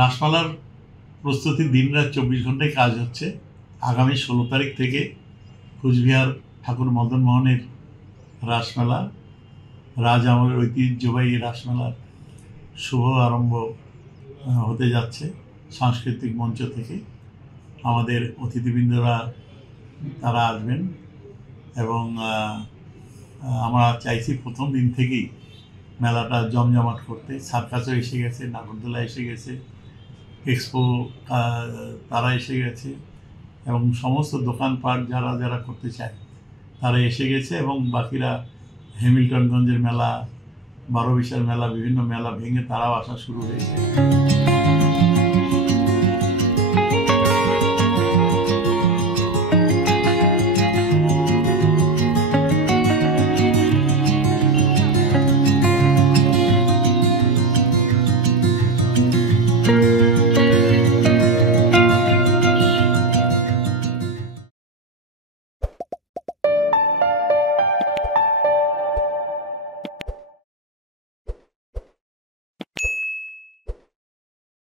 রাসমেলার প্রস্তুতি দিনরাত 24 ঘন্টায় কাজ হচ্ছে। আগামী 16 তারিখ থেকে কুচবিহার ঠাকুর মদন মোহনের রাসমেলা, রাজ আমলের ঐতিহ্যবাহী রাসমেলার শুভ আরম্ভ হতে যাচ্ছে। সাংস্কৃতিক মঞ্চ থেকে আমাদের অতিথিবৃন্দরা তারা আসবেন এবং আমরা চাইছি প্রথম দিন থেকেই মেলাটা জমজমাট করতে। সার্কাসও এসে গেছে, নাগরদোলা এসে গেছে, এক্সপো তারা এসে গেছে এবং সমস্ত দোকানপাট যারা যারা করতে চায় তারা এসে গেছে এবং বাকিরা হ্যামিল্টনগঞ্জের মেলা, 12-20 মেলা, বিভিন্ন মেলা ভেঙে তারাও আসা শুরু হয়েছে।